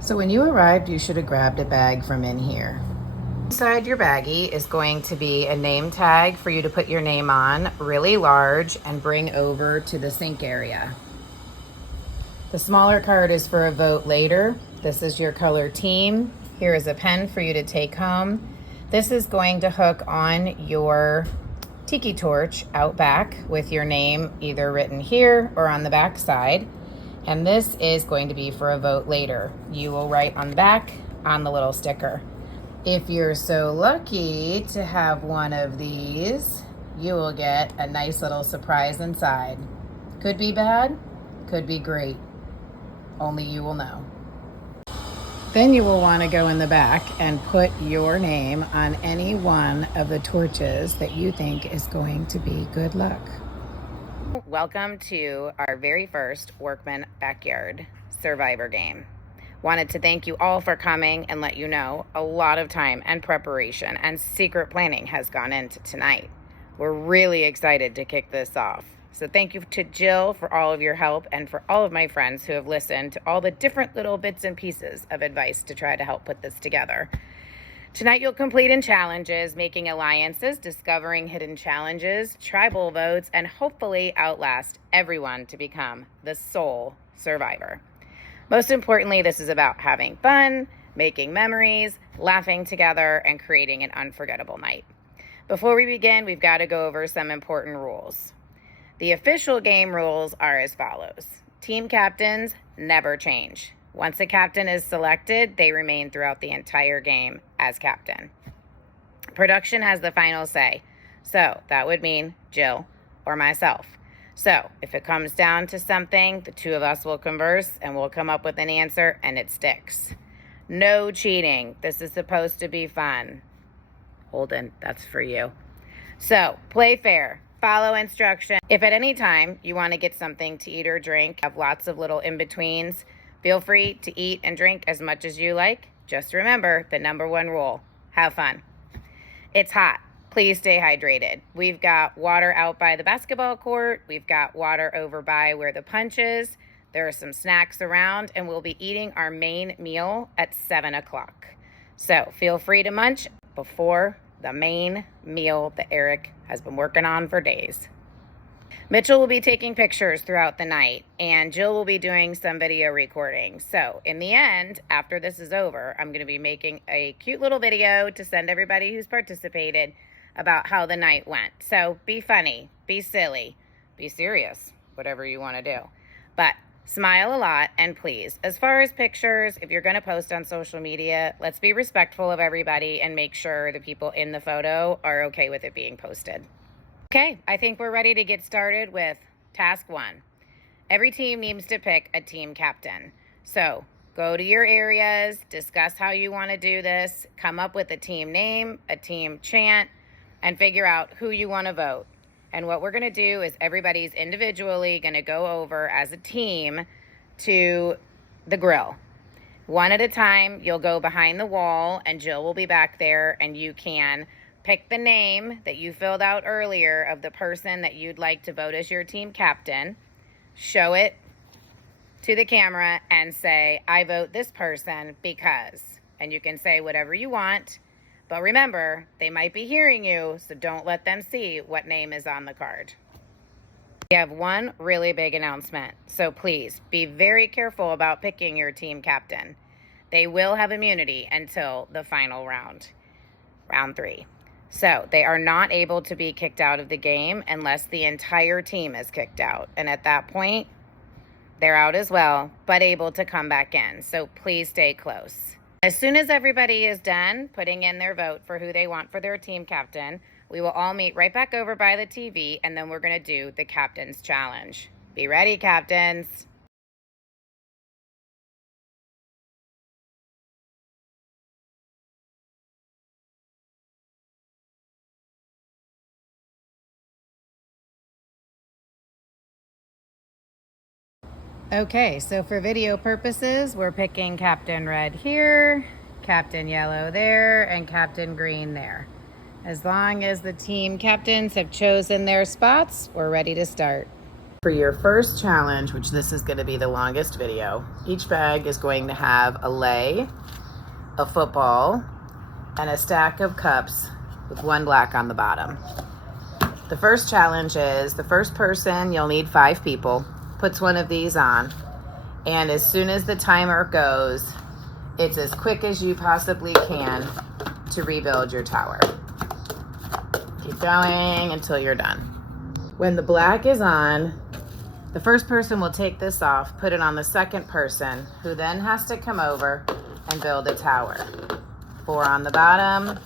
So when you arrived, you should have grabbed a bag from in here. Inside your baggie is going to be a name tag for you to put your name on, really large, and bring over to the sink area. The smaller card is for a vote later. This is your color team. Here is a pen for you to take home. This is going to hook on your tiki torch out back with your name either written here or on the back side. And this is going to be for a vote later. You will write on the back on the little sticker. If you're so lucky to have one of these, you will get a nice little surprise inside. Could be bad, could be great. Only you will know. Then you will want to go in the back and put your name on any one of the torches that you think is going to be good luck. Welcome to our very first Workman Backyard Survivor game. Wanted to thank you all for coming and let you know a lot of time and preparation and secret planning has gone into tonight. We're really excited to kick this off. So thank you to Jill for all of your help and for all of my friends who have listened to all the different little bits and pieces of advice to try to help put this together. Tonight you'll complete in challenges, making alliances, discovering hidden challenges, tribal votes, and hopefully outlast everyone to become the sole survivor. Most importantly, this is about having fun, making memories, laughing together, and creating an unforgettable night. Before we begin, we've got to go over some important rules. The official game rules are as follows. Team captains never change. Once a captain is selected, they remain throughout the entire game as captain. Production has the final say. So that would mean Jill or myself. So if it comes down to something, the two of us will converse and we'll come up with an answer and it sticks. No cheating. This is supposed to be fun. Holden, that's for you. So play fair. Follow instruction. If at any time you want to get something to eat or drink, have lots of little in-betweens, feel free to eat and drink as much as you like. Just remember the number one rule, have fun. It's hot. Please stay hydrated. We've got water out by the basketball court. We've got water over by where the punch is. There are some snacks around, and we'll be eating our main meal at 7 o'clock. So feel free to munch before the main meal that Eric has been working on for days. Mitchell will be taking pictures throughout the night, and Jill will be doing some video recording. So in the end, after this is over, I'm going to be making a cute little video to send everybody who's participated about how the night went. So be funny, be silly, be serious, whatever you want to do. But smile a lot, and please, as far as pictures, if you're going to post on social media, let's be respectful of everybody and make sure the people in the photo are okay with it being posted. Okay, I think we're ready to get started with task 1. Every team needs to pick a team captain. So go to your areas, discuss how you want to do this, come up with a team name, a team chant, and figure out who you want to vote. And what we're going to do is everybody's individually going to go over as a team to the grill. One at a time, you'll go behind the wall, and Jill will be back there, and you can pick the name that you filled out earlier of the person that you'd like to vote as your team captain, show it to the camera, and say, I vote this person because, and you can say whatever you want. But remember, they might be hearing you, so don't let them see what name is on the card. We have one really big announcement, so please be very careful about picking your team captain. They will have immunity until the final round, round 3. So they are not able to be kicked out of the game unless the entire team is kicked out. And at that point, they're out as well, but able to come back in. So please stay close. As soon as everybody is done putting in their vote for who they want for their team captain, we will all meet right back over by the TV, and then we're going to do the Captain's Challenge. Be ready, captains. Okay, so for video purposes, we're picking Captain Red here, Captain Yellow there, and Captain Green there. As long as the team captains have chosen their spots, we're ready to start. For your first challenge, which this is going to be the longest video, each bag is going to have a lei, a football, and a stack of cups with one black on the bottom. The first challenge is the first person, you'll need 5 people, puts one of these on, and as soon as the timer goes, it's as quick as you possibly can to rebuild your tower. Keep going until you're done. When the black is on, the first person will take this off, put it on the second person, who then has to come over and build a tower. 4 on the bottom,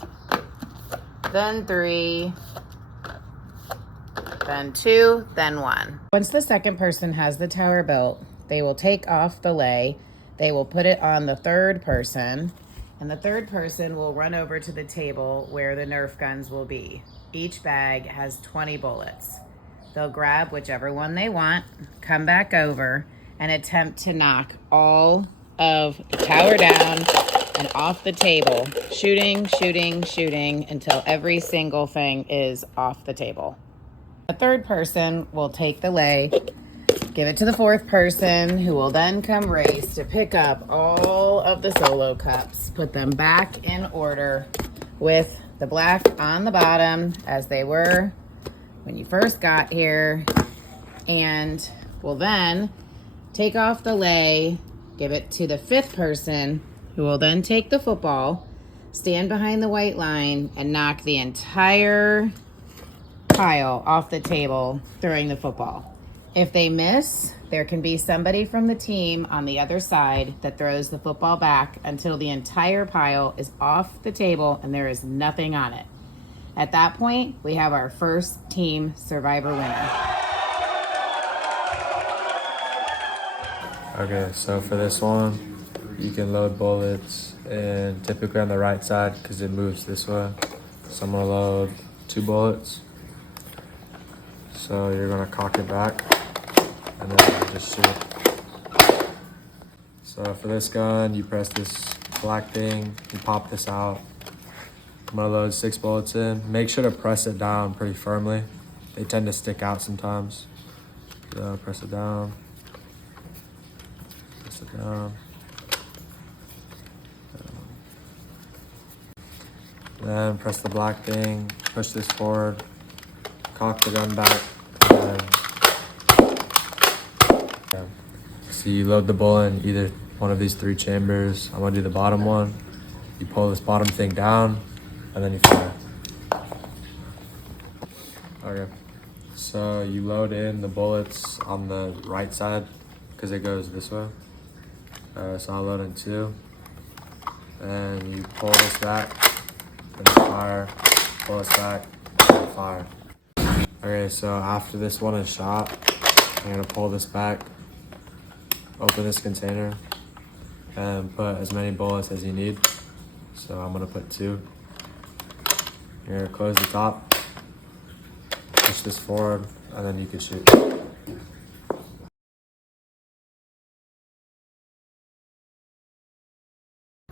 then 3, then 2, then 1. Once the second person has the tower built, they will take off the lei, they will put it on the third person, and the third person will run over to the table where the Nerf guns will be. Each bag has 20 bullets. They'll grab whichever one they want, come back over, and attempt to knock all of the tower down and off the table, shooting, shooting, shooting until every single thing is off the table. The third person will take the lei, give it to the fourth person, who will then come race to pick up all of the solo cups, put them back in order with the black on the bottom as they were when you first got here, and will then take off the lei, give it to the fifth person, who will then take the football, stand behind the white line, and knock the entire pile off the table, throwing the football. If they miss, there can be somebody from the team on the other side that throws the football back until the entire pile is off the table and there is nothing on it. At that point, we have our first team survivor winner. Okay, so for this one, you can load bullets, and typically on the right side because it moves this way. So I'm gonna load 2 bullets. So you're gonna cock it back and then just shoot. So for this gun, you press this black thing, you pop this out. I'm gonna load 6 bullets in. Make sure to press it down pretty firmly. They tend to stick out sometimes. So press it down. Press it down. Then press the black thing, push this forward, cock the gun back, and yeah. So you load the bullet in either one of these 3 chambers. I'm gonna do the bottom one. You pull this bottom thing down, and then you fire. Okay, so you load in the bullets on the right side because it goes this way. So I'll load in 2, and you pull this back, and fire, pull this back, and fire. Okay, so after this one is shot, I'm gonna pull this back, open this container, and put as many bullets as you need. So I'm gonna put 2. You're gonna close the top, push this forward, and then you can shoot.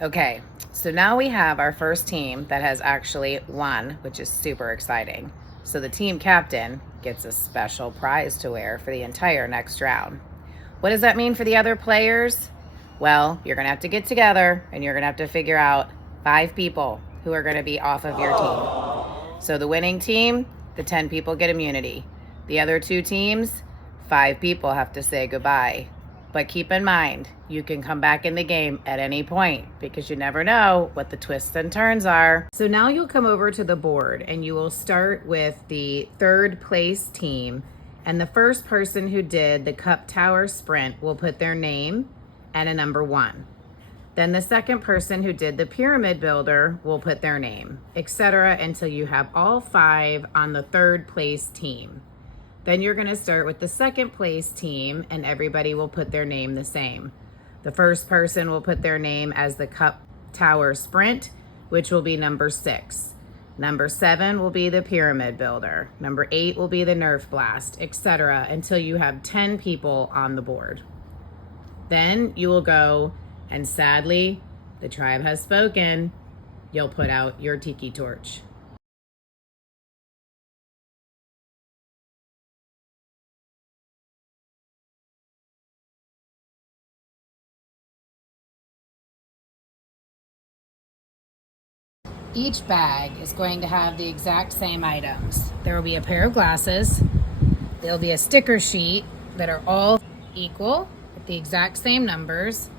Okay, so now we have our first team that has actually won, which is super exciting. So the team captain gets a special prize to wear for the entire next round. What does that mean for the other players? Well, you're gonna have to get together and you're gonna have to figure out 5 people who are gonna be off of your team. So the winning team, the 10 people get immunity. The other 2 teams, 5 people have to say goodbye. But keep in mind, you can come back in the game at any point because you never know what the twists and turns are. So now you'll come over to the board and you will start with the 3rd place team. And the first person who did the cup tower sprint will put their name and a number 1. Then the second person who did the pyramid builder will put their name, etc. until you have all 5 on the 3rd place team. Then you're gonna start with the 2nd place team and everybody will put their name the same. The first person will put their name as the cup tower sprint, which will be number 6. Number 7 will be the pyramid builder. Number 8 will be the Nerf blast, etc. until you have 10 people on the board. Then you will go, and sadly, the tribe has spoken. You'll put out your tiki torch. Each bag is going to have the exact same items. There will be a pair of glasses. There'll be a sticker sheet that are all equal with the exact same numbers.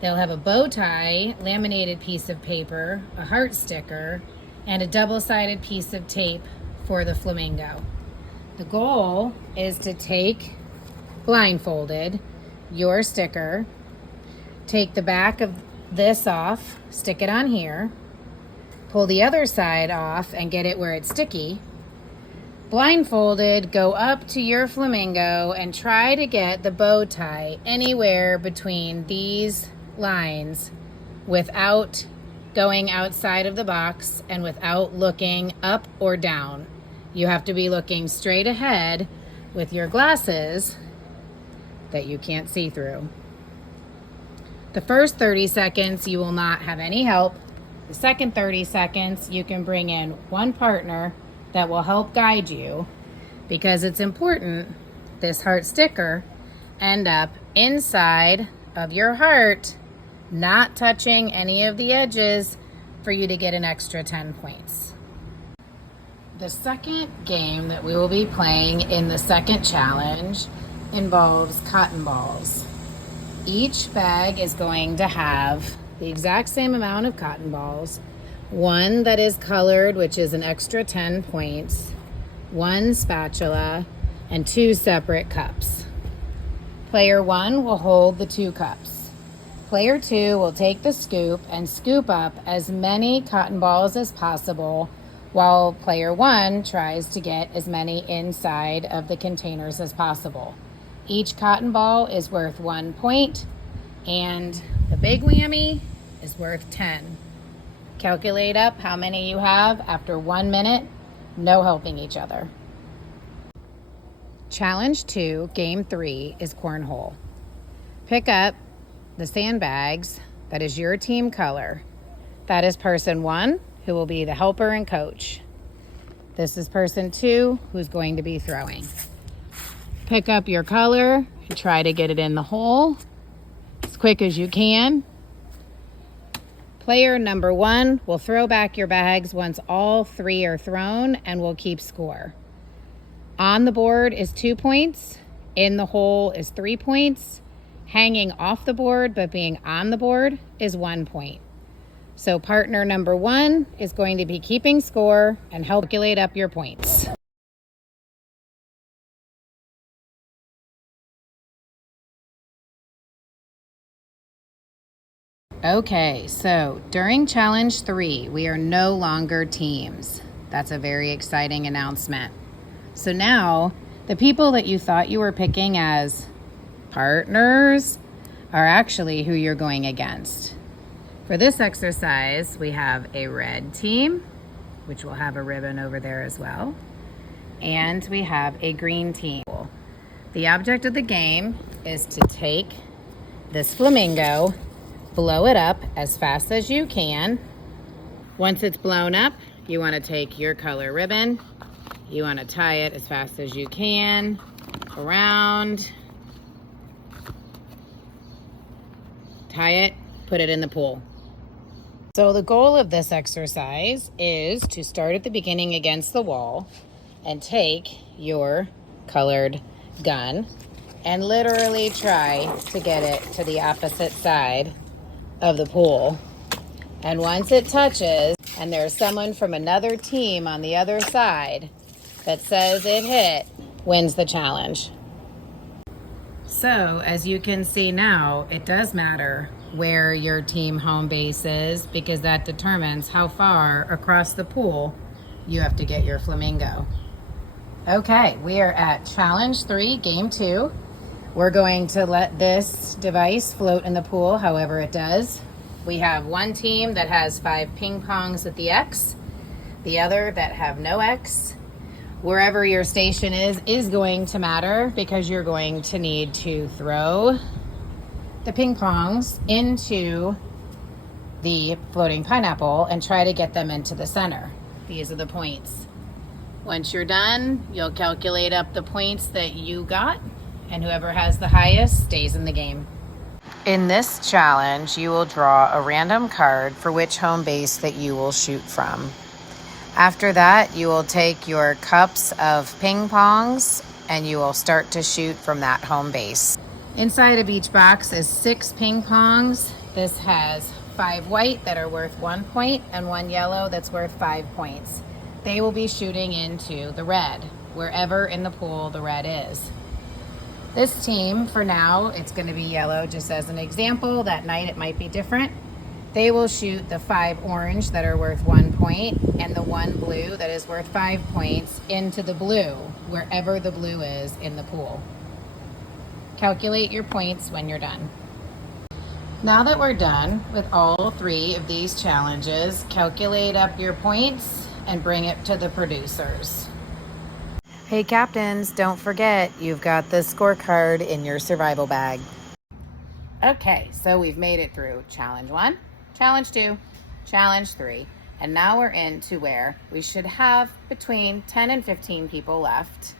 They'll have a bow tie, laminated piece of paper, a heart sticker, and a double-sided piece of tape for the flamingo. The goal is to take, blindfolded, your sticker, take the back of this off, stick it on here, pull the other side off and get it where it's sticky. Blindfolded, go up to your flamingo and try to get the bow tie anywhere between these lines without going outside of the box and without looking up or down. You have to be looking straight ahead with your glasses that you can't see through. The first 30 seconds, you will not have any help. The second 30 seconds, you can bring in one partner that will help guide you, because it's important this heart sticker end up inside of your heart, not touching any of the edges, for you to get an extra 10 points. The second game that we will be playing in the second challenge involves cotton balls. Each bag is going to have the exact same amount of cotton balls, one that is colored, which is an extra 10 points, one spatula, and 2 separate cups. Player 1 will hold the 2 cups. Player 2 will take the scoop and scoop up as many cotton balls as possible, while player 1 tries to get as many inside of the containers as possible. Each cotton ball is worth 1 point, and the big whammy is worth 10. Calculate up how many you have after 1 minute, no helping each other. Challenge 2, game 3, is cornhole. Pick up the sandbags that is your team color. That is person 1, who will be the helper and coach. This is person 2, who's going to be throwing. Pick up your color and try to get it in the hole as quick as you can. Player number 1 will throw back your bags once all 3 are thrown and will keep score. On the board is 2 points. In the hole is 3 points. Hanging off the board but being on the board is 1 point. So partner number 1 is going to be keeping score and help calculate up your points. Okay, so during challenge 3, we are no longer teams. That's a very exciting announcement. So now, the people that you thought you were picking as partners are actually who you're going against. For this exercise, we have a red team, which will have a ribbon over there as well, and we have a green team. The object of the game is to take this flamingo, blow it up as fast as you can. Once it's blown up, you want to take your color ribbon. You want to tie it as fast as you can around. Tie it, put it in the pool. So the goal of this exercise is to start at the beginning against the wall and take your colored gun and literally try to get it to the opposite side of the pool. And once it touches and there's someone from another team on the other side that says it hit, wins the challenge. So as you can see now, it does matter where your team home base is, because that determines how far across the pool you have to get your flamingo. Okay, we are at challenge 3, game 2. We're going to let this device float in the pool however it does. We have one team that has 5 ping pongs with the X, the other that have no X. Wherever your station is going to matter, because you're going to need to throw the ping pongs into the floating pineapple and try to get them into the center. These are the points. Once you're done, you'll calculate up the points that you got, and whoever has the highest stays in the game. In this challenge, you will draw a random card for which home base that you will shoot from. After that, you will take your cups of ping pongs and you will start to shoot from that home base. Inside of each box is 6 ping pongs. This has 5 white that are worth 1 point and 1 yellow that's worth 5 points. They will be shooting into the red, wherever in the pool the red is. This team, for now, it's going to be yellow just as an example. That night it might be different. They will shoot the 5 orange that are worth 1 point and the 1 blue that is worth 5 points into the blue, wherever the blue is in the pool. Calculate your points when you're done. Now that we're done with all 3 of these challenges, calculate up your points and bring it to the producers. Hey captains, don't forget you've got the scorecard in your survival bag. Okay, so we've made it through challenge 1, challenge 2, challenge 3, and now we're into where we should have between 10 and 15 people left,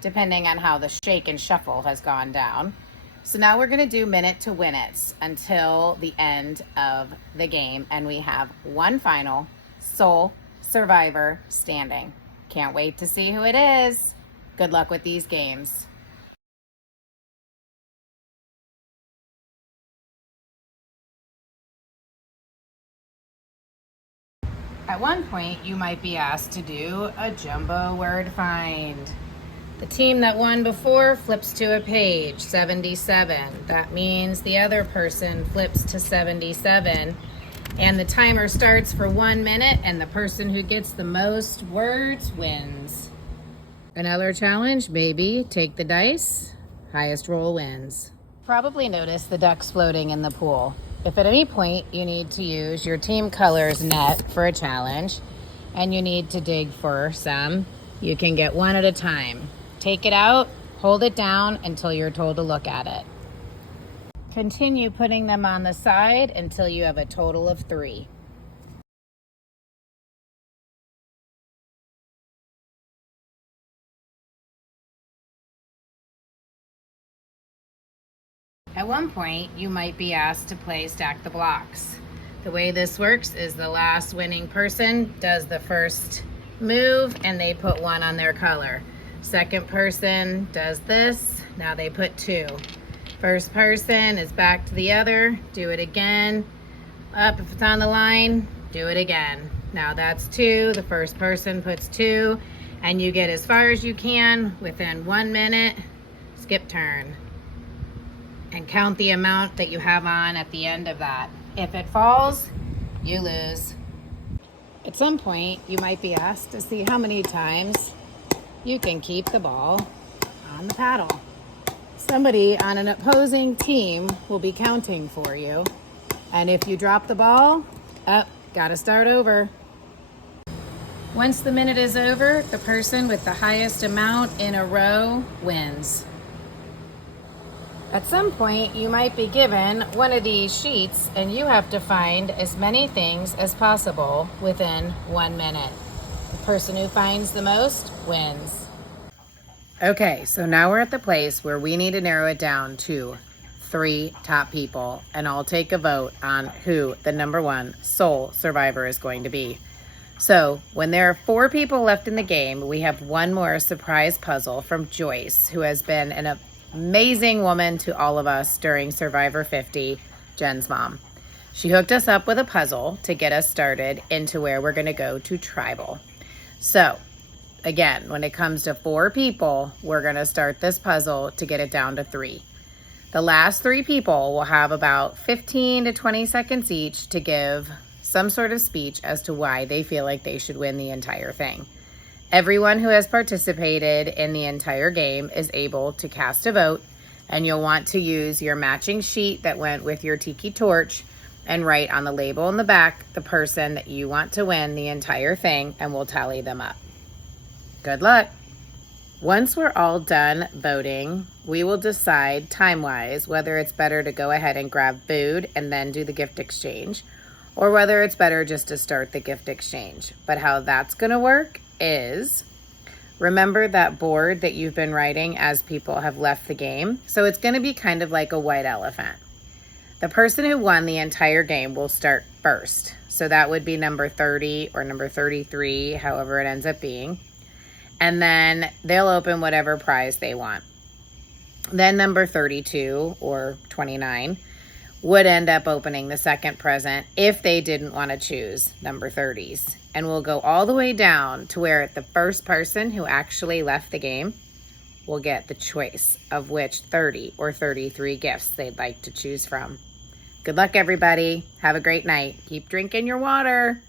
depending on how the shake and shuffle has gone down. So now we're gonna do minute to win it until the end of the game, and we have one final sole survivor standing. Can't wait to see who it is. Good luck with these games. At one point, you might be asked to do a jumbo word find. The team that won before flips to a page, 77. That means the other person flips to 77. And the timer starts for 1 minute, and the person who gets the most words wins. Another challenge, maybe take the dice, highest roll wins. Probably notice the ducks floating in the pool. If at any point you need to use your team colors net for a challenge and you need to dig for some, you can get one at a time. Take it out, hold it down until you're told to look at it. Continue putting them on the side until you have a total of 3. At one point, you might be asked to play Stack the Blocks. The way this works is the last winning person does the first move and they put 1 on their color. Second person does this, now they put 2. First person is back to the other, do it again. Up if it's on the line, do it again. Now that's 2, the first person puts 2, and you get as far as you can within 1 minute, skip turn. And count the amount that you have on at the end of that. If it falls, you lose. At some point, you might be asked to see how many times you can keep the ball on the paddle. Somebody on an opposing team will be counting for you. And if you drop the ball, gotta start over. Once the minute is over, the person with the highest amount in a row wins. At some point, you might be given one of these sheets and you have to find as many things as possible within 1 minute. The person who finds the most wins. Okay, so now we're at the place where we need to narrow it down to 3 top people, and I'll take a vote on who the number 1 sole survivor is going to be. So when there are 4 people left in the game, we have one more surprise puzzle from Joyce, who has been an amazing woman to all of us during Survivor 50, Jen's mom. She hooked us up with a puzzle to get us started into where we're gonna go to tribal. So again, when it comes to 4 people, we're gonna start this puzzle to get it down to 3. The last 3 people will have about 15 to 20 seconds each to give some sort of speech as to why they feel like they should win the entire thing. Everyone who has participated in the entire game is able to cast a vote, and you'll want to use your matching sheet that went with your tiki torch and write on the label in the back the person that you want to win the entire thing, and we'll tally them up. Good luck. Once we're all done voting, we will decide time-wise whether it's better to go ahead and grab food and then do the gift exchange, or whether it's better just to start the gift exchange. But how that's gonna work is, remember that board that you've been writing as people have left the game? So it's gonna be kind of like a white elephant. The person who won the entire game will start first. So that would be number 30 or number 33, however it ends up being. And then they'll open whatever prize they want. Then number 32 or 29 would end up opening the second present if they didn't want to choose number 30s. And we'll go all the way down to where the first person who actually left the game will get the choice of which 30 or 33 gifts they'd like to choose from. Good luck, everybody. Have a great night. Keep drinking your water.